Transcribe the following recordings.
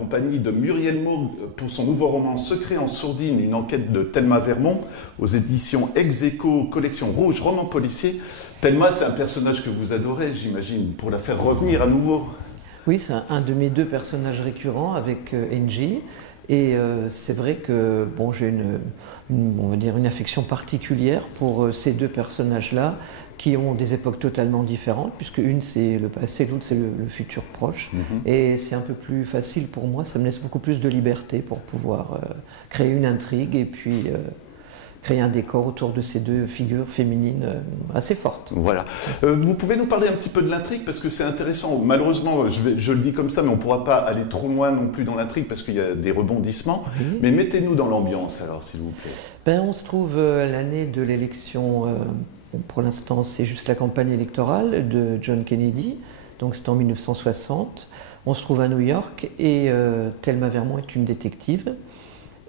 compagnie de Muriel Maud pour son nouveau roman Secret en sourdine, une enquête de Thelma Vermont aux éditions Ex Aequo, collection rouge, roman policier. Thelma, c'est un personnage que vous adorez, j'imagine, pour la faire revenir à nouveau. Oui, c'est un de mes deux personnages récurrents avec Angie. Et c'est vrai que bon, j'ai on va dire une affection particulière pour ces deux personnages-là qui ont des époques totalement différentes, puisque une c'est le passé, l'autre c'est le futur proche. Et c'est un peu plus facile pour moi, ça me laisse beaucoup plus de liberté pour pouvoir créer une intrigue et puis créer un décor autour de ces deux figures féminines assez fortes. Voilà. Vous pouvez nous parler un petit peu de l'intrigue parce que c'est intéressant. Malheureusement, je le dis comme ça, mais on ne pourra pas aller trop loin non plus dans l'intrigue parce qu'il y a des rebondissements. Oui. Mais mettez-nous dans l'ambiance alors, s'il vous plaît. Ben, on se trouve à l'année de l'élection, pour l'instant c'est juste la campagne électorale de John Kennedy, donc c'est en 1960. On se trouve à New York et Thelma Vermont est une détective.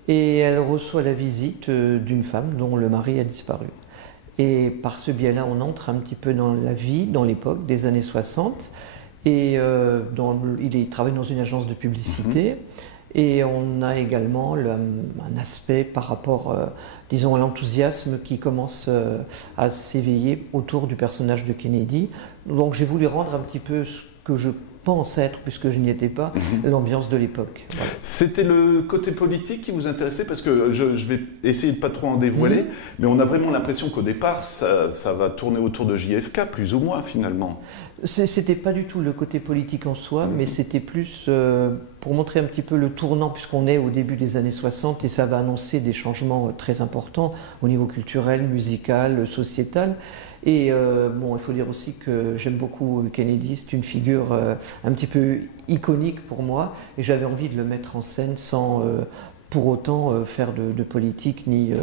Et elle reçoit la visite d'une femme dont le mari a disparu. Et par ce biais-là, on entre un petit peu dans la vie, dans l'époque des années 60. Et il travaille dans une agence de publicité. Et on a également un aspect par rapport, disons, à l'enthousiasme qui commence à s'éveiller autour du personnage de Kennedy. Donc j'ai voulu rendre un petit peu ce que je pense être, puisque je n'y étais pas, l'ambiance de l'époque. Voilà. C'était le côté politique qui vous intéressait, parce que je vais essayer de pas trop en dévoiler, mais on a vraiment l'impression qu'au départ, ça va tourner autour de JFK, plus ou moins finalement. C'était pas du tout le côté politique en soi, mais c'était plus pour montrer un petit peu le tournant, puisqu'on est au début des années 60 et ça va annoncer des changements très importants au niveau culturel, musical, sociétal. Et bon, il faut dire aussi que j'aime beaucoup Kennedy, c'est une figure un petit peu iconique pour moi, et j'avais envie de le mettre en scène sans pour autant faire de politique, ni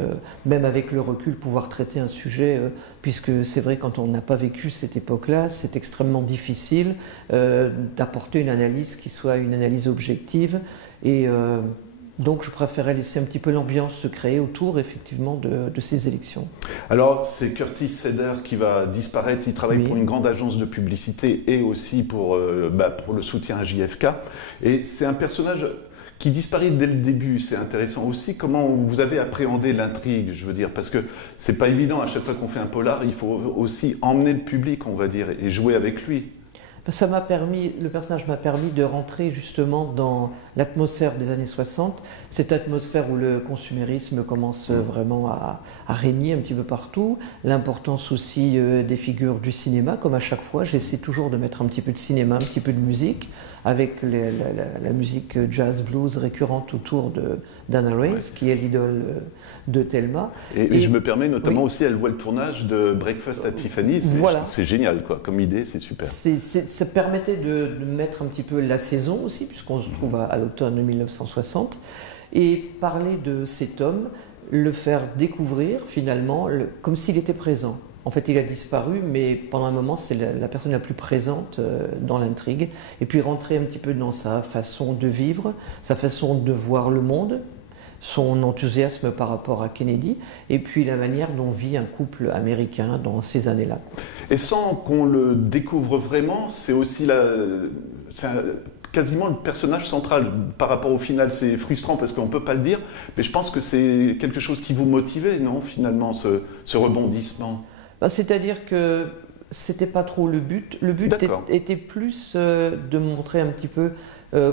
même avec le recul pouvoir traiter un sujet, puisque c'est vrai quand on n'a pas vécu cette époque-là, c'est extrêmement difficile d'apporter une analyse qui soit une analyse objective, et donc je préférais laisser un petit peu l'ambiance se créer autour effectivement de ces élections. Alors c'est Curtis Seder qui va disparaître, il travaille pour une grande agence de publicité et aussi pour le soutien à JFK, et c'est un personnage qui disparaît dès le début. C'est intéressant aussi. Comment vous avez appréhendé l'intrigue, je veux dire, parce que c'est pas évident, à chaque fois qu'on fait un polar, il faut aussi emmener le public, on va dire, et jouer avec lui. Le personnage m'a permis de rentrer justement dans l'atmosphère des années 60, cette atmosphère où le consumérisme commence vraiment à régner un petit peu partout, l'importance aussi des figures du cinéma, comme à chaque fois, j'essaie toujours de mettre un petit peu de cinéma, un petit peu de musique, avec la musique jazz blues récurrente autour de Dana Reese, qui est l'idole de Thelma. Et je me permets notamment aussi, elle voit le tournage de Breakfast at Tiffany's, voilà. C'est génial, quoi, comme idée, c'est super. Ça permettait de mettre un petit peu la saison aussi, puisqu'on se trouve à l'automne 1960, et parler de cet homme, le faire découvrir finalement comme s'il était présent. En fait, il a disparu, mais pendant un moment, c'est la personne la plus présente dans l'intrigue. Et puis rentrer un petit peu dans sa façon de vivre, sa façon de voir le monde, son enthousiasme par rapport à Kennedy, et puis la manière dont vit un couple américain dans ces années-là. Et sans qu'on le découvre vraiment, c'est aussi quasiment le personnage central par rapport au final. C'est frustrant parce qu'on ne peut pas le dire, mais je pense que c'est quelque chose qui vous motivait, non, finalement, ce rebondissement. C'est-à-dire que c'était pas trop le but. Le but était plus de montrer un petit peu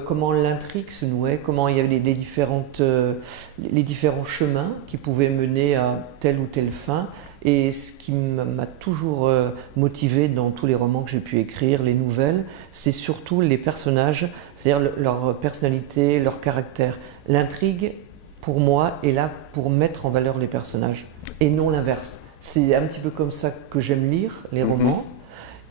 comment l'intrigue se nouait, comment il y avait les différents chemins qui pouvaient mener à telle ou telle fin. Et ce qui m'a toujours motivé dans tous les romans que j'ai pu écrire, les nouvelles, c'est surtout les personnages, c'est-à-dire leur personnalité, leur caractère. L'intrigue, pour moi, est là pour mettre en valeur les personnages, et non l'inverse. C'est un petit peu comme ça que j'aime lire les romans,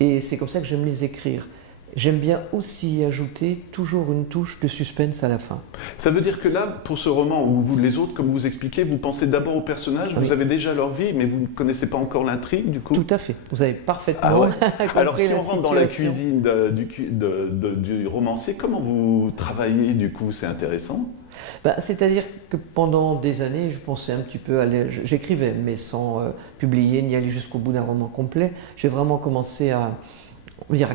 et c'est comme ça que j'aime les écrire. J'aime bien aussi ajouter toujours une touche de suspense à la fin. Ça veut dire que là, pour ce roman ou les autres, comme vous expliquez, vous pensez d'abord aux personnages, vous avez déjà leur vie, mais vous ne connaissez pas encore l'intrigue, du coup? Tout à fait, vous avez parfaitement compris. Alors si on rentre dans la cuisine du romancier, comment vous travaillez, du coup? C'est intéressant. C'est-à-dire que pendant des années, je pensais un petit peu j'écrivais, mais sans publier ni aller jusqu'au bout d'un roman complet. J'ai vraiment commencé à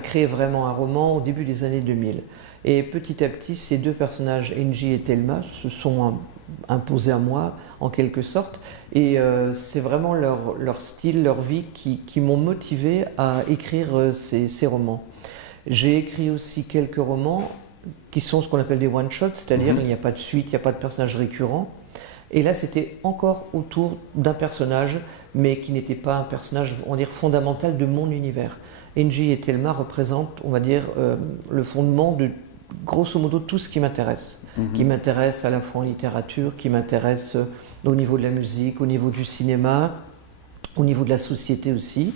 créer vraiment un roman au début des années 2000. Et petit à petit, ces deux personnages, Angie et Thelma, se sont imposés à moi, en quelque sorte. Et c'est vraiment leur style, leur vie qui m'ont motivé à écrire ces romans. J'ai écrit aussi quelques romans qui sont ce qu'on appelle des one-shots, c'est-à-dire il n'y a pas de suite, il n'y a pas de personnage récurrent. Et là, c'était encore autour d'un personnage, mais qui n'était pas un personnage, on va dire, fondamental de mon univers. Angie et Thelma représentent, on va dire, le fondement de, grosso modo, tout ce qui m'intéresse. Qui m'intéresse à la fois en littérature, qui m'intéresse au niveau de la musique, au niveau du cinéma, au niveau de la société aussi,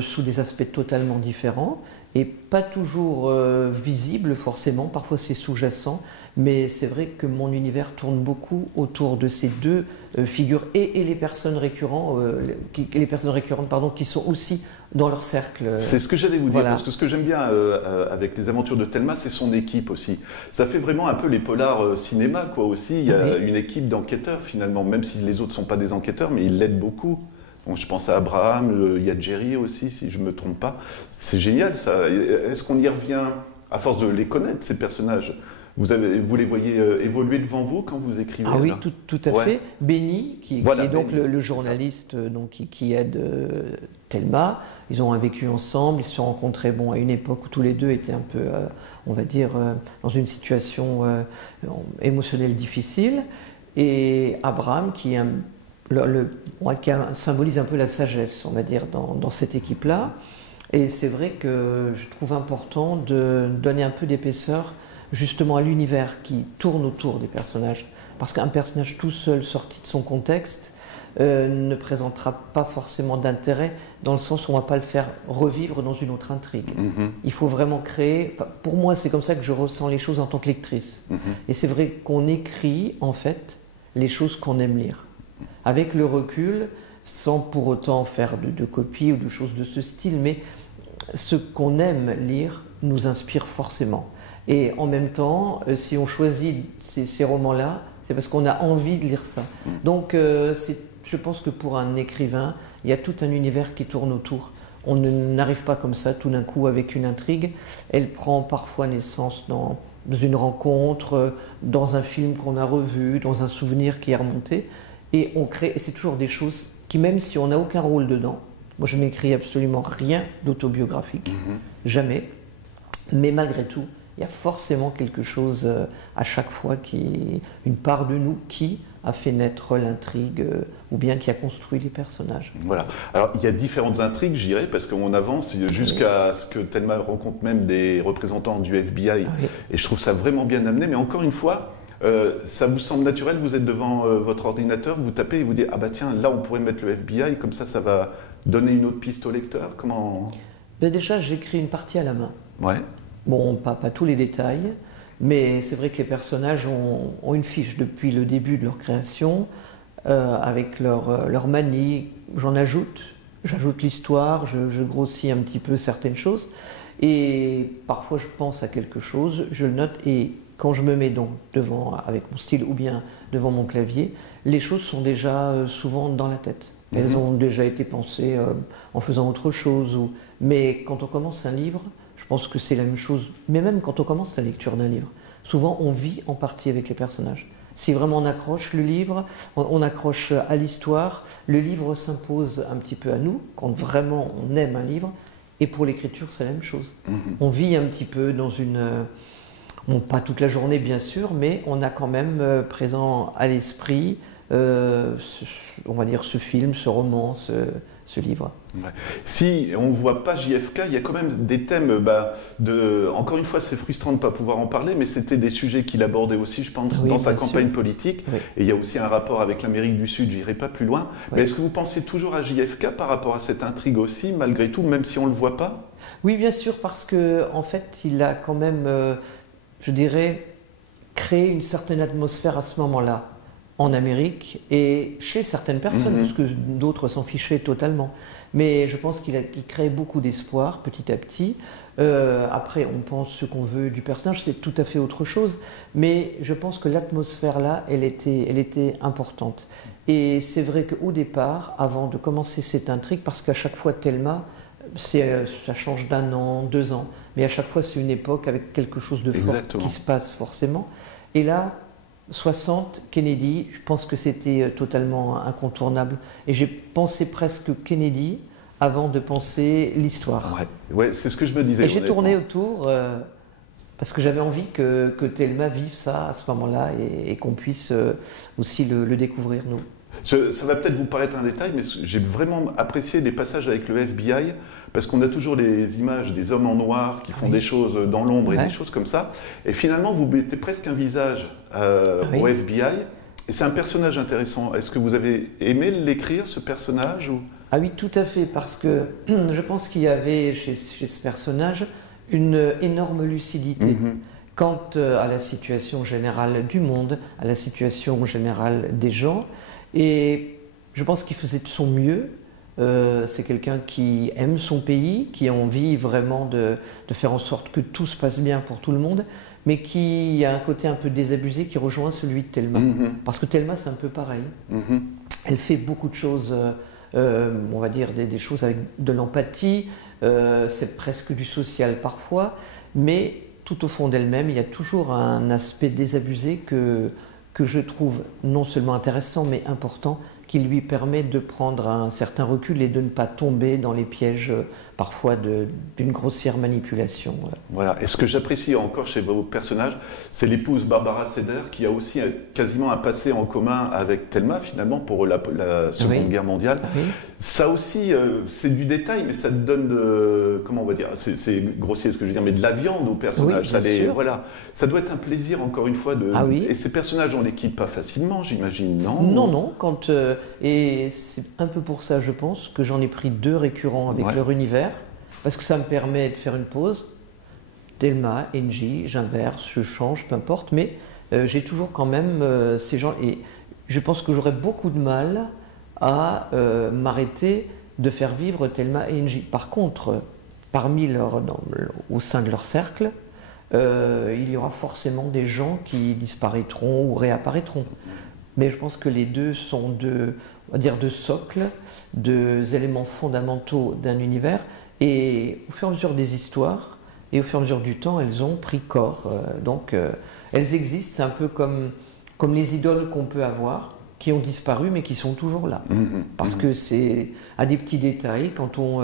sous des aspects totalement différents. Et pas toujours visible forcément, parfois c'est sous-jacent, mais c'est vrai que mon univers tourne beaucoup autour de ces deux figures et les personnes récurrentes, qui sont aussi dans leur cercle. C'est ce que j'allais vous dire, Voilà. parce que ce que j'aime bien avec les aventures de Thelma, c'est son équipe aussi. Ça fait vraiment un peu les polars cinéma, quoi, aussi. Il y a une équipe d'enquêteurs finalement, même si les autres ne sont pas des enquêteurs, mais ils l'aident beaucoup. Donc, je pense à Abraham, il y a Jerry aussi, si je ne me trompe pas. C'est génial, ça. Est-ce qu'on y revient, à force de les connaître, ces personnages? Vous les voyez évoluer devant vous quand vous écrivez? Ah oui, tout à fait. Benny, qui est donc Benny, le journaliste donc, qui aide Thelma, ils ont un vécu ensemble, ils se sont rencontrés à une époque où tous les deux étaient un peu, on va dire, dans une situation émotionnelle difficile. Et Abraham, qui symbolise un peu la sagesse, on va dire, dans cette équipe-là. Et c'est vrai que je trouve important de donner un peu d'épaisseur justement à l'univers qui tourne autour des personnages. Parce qu'un personnage tout seul, sorti de son contexte, ne présentera pas forcément d'intérêt, dans le sens où on ne va pas le faire revivre dans une autre intrigue. Il faut vraiment créer... pour moi, c'est comme ça que je ressens les choses en tant que lectrice. Et c'est vrai qu'on écrit, en fait, les choses qu'on aime lire. Avec le recul, sans pour autant faire de copies ou de choses de ce style, mais ce qu'on aime lire nous inspire forcément. Et en même temps, si on choisit ces romans-là, c'est parce qu'on a envie de lire ça. Donc je pense que pour un écrivain, il y a tout un univers qui tourne autour. On n'arrive pas comme ça tout d'un coup avec une intrigue. Elle prend parfois naissance dans une rencontre, dans un film qu'on a revu, dans un souvenir qui est remonté. Et on crée, et c'est toujours des choses qui, même si on n'a aucun rôle dedans, moi je n'écris absolument rien d'autobiographique, jamais, mais malgré tout, il y a forcément quelque chose à chaque fois, une part de nous qui a fait naître l'intrigue ou bien qui a construit les personnages. Voilà. Alors, il y a différentes intrigues, je dirais, parce qu'on avance jusqu'à ce que Thelma rencontre même des représentants du FBI. Et je trouve ça vraiment bien amené. Mais encore une fois, ça vous semble naturel, vous êtes devant votre ordinateur, vous tapez et vous dites « Ah bah tiens, là on pourrait mettre le FBI, comme ça va donner une autre piste au lecteur ». Comment... Déjà, j'écris une partie à la main. Ouais. Bon, pas tous les détails, mais c'est vrai que les personnages ont une fiche depuis le début de leur création, avec leur manie. J'ajoute l'histoire, je grossis un petit peu certaines choses, et parfois je pense à quelque chose, je le note, et quand je me mets donc devant, avec mon style ou bien devant mon clavier, les choses sont déjà souvent dans la tête. Elles ont déjà été pensées en faisant autre chose. Mais quand on commence un livre, je pense que c'est la même chose. Mais même quand on commence la lecture d'un livre, souvent on vit en partie avec les personnages. Si vraiment on accroche le livre, on accroche à l'histoire, le livre s'impose un petit peu à nous, quand vraiment on aime un livre. Et pour l'écriture, c'est la même chose. On vit un petit peu dans une... Bon, pas toute la journée bien sûr, mais on a quand même présent à l'esprit, on va dire, ce film, ce roman, ce livre. Ouais. Si on ne voit pas JFK, il y a quand même des thèmes encore une fois, c'est frustrant de ne pas pouvoir en parler, mais c'était des sujets qu'il abordait aussi, je pense, dans sa campagne politique. Et il y a aussi un rapport avec l'Amérique du Sud, j'irai pas plus loin. Mais est-ce que vous pensez toujours à JFK par rapport à cette intrigue aussi, malgré tout, même si on ne le voit pas? Oui, bien sûr, parce qu'en fait, il a quand même... je dirais, créer une certaine atmosphère à ce moment-là, en Amérique, et chez certaines personnes, parce que d'autres s'en fichaient totalement. Mais je pense qu'il crée beaucoup d'espoir, petit à petit. Après, on pense ce qu'on veut du personnage, c'est tout à fait autre chose. Mais je pense que l'atmosphère-là, elle était importante. Et c'est vrai qu'au départ, avant de commencer cette intrigue, parce qu'à chaque fois, Thelma ça change d'un an, 2 ans, mais à chaque fois c'est une époque avec quelque chose de fort qui se passe forcément. Et là, 60, Kennedy, je pense que c'était totalement incontournable. Et j'ai pensé presque Kennedy avant de penser l'histoire. Ouais, c'est ce que je me disais. Et j'ai tourné autour parce que j'avais envie que Thelma vive ça à ce moment-là et qu'on puisse aussi le découvrir, nous. Ça va peut-être vous paraître un détail, mais j'ai vraiment apprécié les passages avec le FBI, parce qu'on a toujours les images des hommes en noir qui font des choses dans l'ombre et des choses comme ça. Et finalement, vous mettez presque un visage au FBI, et c'est un personnage intéressant. Est-ce que vous avez aimé l'écrire, ce personnage ou... Ah oui, tout à fait, parce que je pense qu'il y avait chez ce personnage une énorme lucidité. Quant à la situation générale du monde, à la situation générale des gens, et je pense qu'il faisait de son mieux. C'est quelqu'un qui aime son pays, qui a envie vraiment de faire en sorte que tout se passe bien pour tout le monde, mais qui a un côté un peu désabusé qui rejoint celui de Thelma. Parce que Thelma, c'est un peu pareil. Elle fait beaucoup de choses, on va dire des choses avec de l'empathie, c'est presque du social parfois, mais tout au fond d'elle-même, il y a toujours un aspect désabusé que je trouve non seulement intéressant, mais important, qui lui permet de prendre un certain recul et de ne pas tomber dans les pièges parfois d'une grossière manipulation. Voilà. Et ce que j'apprécie encore chez vos personnages, c'est l'épouse Barbara Seder qui a aussi quasiment un passé en commun avec Thelma finalement pour la Seconde Guerre mondiale. Ça aussi, c'est du détail, mais ça te donne comment on va dire, c'est grossier ce que je veux dire, mais de la viande au personnage. Voilà. Ça doit être un plaisir encore une fois de. Et ces personnages, on les quitte pas facilement, j'imagine, non? Non. Et c'est un peu pour ça, je pense, que j'en ai pris 2 récurrents avec leur univers, parce que ça me permet de faire une pause. Thelma, Angie, j'inverse, je change, peu importe, mais j'ai toujours quand même ces gens. Et je pense que j'aurais beaucoup de mal à m'arrêter de faire vivre Thelma et Angie. Par contre, au sein de leur cercle, il y aura forcément des gens qui disparaîtront ou réapparaîtront. Mais je pense que les deux sont on va dire deux socles, 2 éléments fondamentaux d'un univers. Et au fur et à mesure des histoires, et au fur et à mesure du temps, elles ont pris corps. Donc elles existent, c'est un peu comme les idoles qu'on peut avoir, qui ont disparu mais qui sont toujours là. Parce que c'est à des petits détails, quand on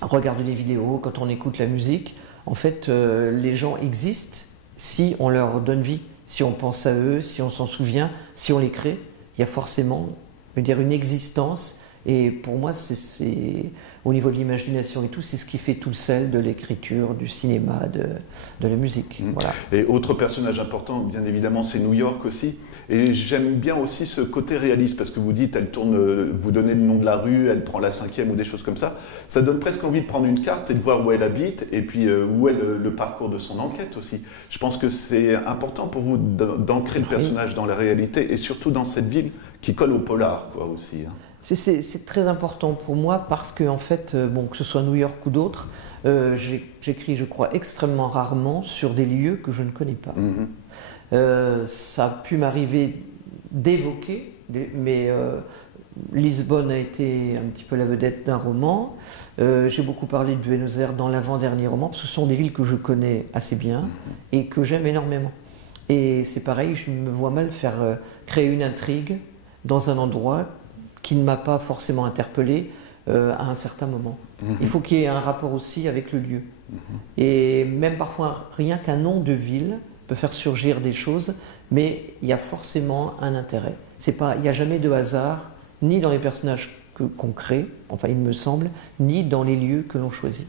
regarde les vidéos, quand on écoute la musique, en fait les gens existent si on leur donne vie. Si on pense à eux, si on s'en souvient, si on les crée, il y a forcément, je veux dire, une existence. Et pour moi, c'est au niveau de l'imagination et tout, c'est ce qui fait tout le sel de l'écriture, du cinéma, de la musique. Voilà. Et autre personnage important, bien évidemment, c'est New York aussi. Et j'aime bien aussi ce côté réaliste, parce que vous dites, elle tourne, vous donnez le nom de la rue, elle prend la 5e ou des choses comme ça. Ça donne presque envie de prendre une carte et de voir où elle habite, et puis où est le parcours de son enquête aussi. Je pense que c'est important pour vous d'ancrer le personnage dans la réalité, et surtout dans cette ville qui colle au polar, quoi, aussi. C'est très important pour moi parce que, en fait, que ce soit New York ou d'autres, j'écris, je crois, extrêmement rarement sur des lieux que je ne connais pas. Ça a pu m'arriver d'évoquer, mais Lisbonne a été un petit peu la vedette d'un roman. J'ai beaucoup parlé de Buenos Aires dans l'avant-dernier roman, parce que ce sont des villes que je connais assez bien et que j'aime énormément. Et c'est pareil, je me vois mal faire créer une intrigue dans un endroit qui ne m'a pas forcément interpellé à un certain moment. Il faut qu'il y ait un rapport aussi avec le lieu. Et même parfois, rien qu'un nom de ville peut faire surgir des choses, mais il y a forcément un intérêt. Il n'y a jamais de hasard, ni dans les personnages qu'on crée, enfin il me semble, ni dans les lieux que l'on choisit.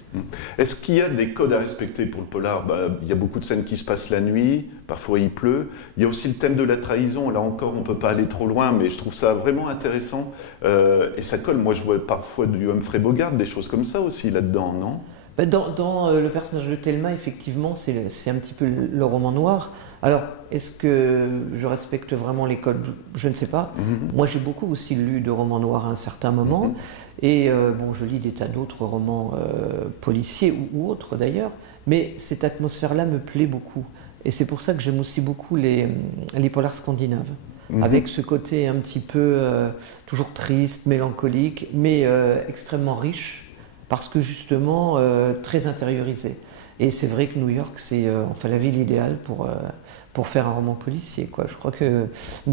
Est-ce qu'il y a des codes à respecter pour le polar? Il y a beaucoup de scènes qui se passent la nuit, parfois il pleut. Il y a aussi le thème de la trahison, là encore on ne peut pas aller trop loin, mais je trouve ça vraiment intéressant. Et ça colle, moi je vois parfois du Humphrey Bogart, des choses comme ça aussi là-dedans, non? Dans le personnage de Thelma, effectivement, c'est un petit peu le roman noir. Alors, est-ce que je respecte vraiment les codes? Je ne sais pas. Moi, j'ai beaucoup aussi lu de romans noirs à un certain moment. Et je lis des tas d'autres romans policiers ou autres d'ailleurs. Mais cette atmosphère-là me plaît beaucoup. Et c'est pour ça que j'aime aussi beaucoup les polars scandinaves. Avec ce côté un petit peu toujours triste, mélancolique, mais extrêmement riche. parce que justement très intériorisé. Et c'est vrai que New York, c'est enfin la ville idéale pour faire un roman policier, quoi. Je crois que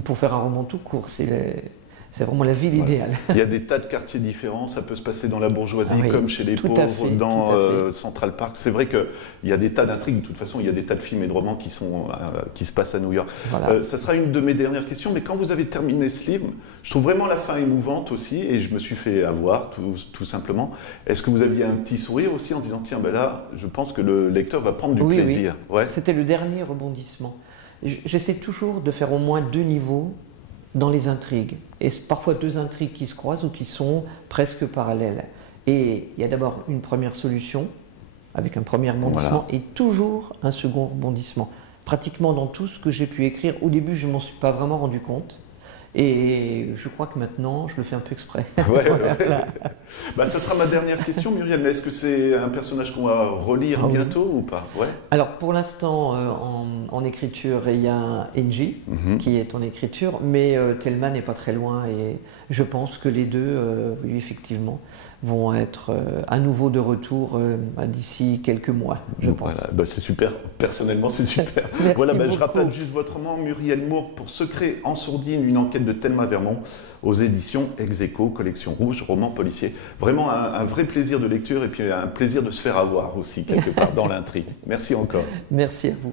pour faire un roman tout court, c'est vraiment la ville idéale. Il y a des tas de quartiers différents, ça peut se passer dans la bourgeoisie Oui, comme chez les pauvres, dans Central Park. C'est vrai qu'il y a des tas d'intrigues, de toute façon il y a des tas de films et de romans qui se passent à New York. Voilà. Ça sera une de mes dernières questions, mais quand vous avez terminé ce livre, je trouve vraiment la fin émouvante aussi, et je me suis fait avoir tout simplement. Est-ce que vous aviez un petit sourire aussi en disant, tiens, ben là, je pense que le lecteur va prendre du plaisir. Oui. Ouais. C'était le dernier rebondissement. J'essaie toujours de faire au moins 2 niveaux dans les intrigues, et parfois 2 intrigues qui se croisent ou qui sont presque parallèles. Et il y a d'abord une première solution, avec un premier rebondissement, et toujours un second rebondissement. Pratiquement dans tout ce que j'ai pu écrire, au début je ne m'en suis pas vraiment rendu compte, et je crois que maintenant je le fais un peu exprès. Voilà. Bah, ça sera ma dernière question, Muriel, mais est-ce que c'est un personnage qu'on va relire bientôt ou pas? Alors pour l'instant en écriture il y a Engie qui est en écriture, mais Thelma n'est pas très loin, et je pense que les deux, oui, effectivement, vont être à nouveau de retour d'ici quelques mois, je pense. Voilà. Bah, c'est super, personnellement c'est super. Merci voilà, beaucoup. Je rappelle juste votre roman, Muriel Moore, pour Secret en sourdine, une enquête de Thelma Vermont, aux éditions Ex-Aequo, collection rouge, roman policier. Vraiment un vrai plaisir de lecture, et puis un plaisir de se faire avoir aussi quelque part dans l'intrigue. Merci encore. Merci à vous.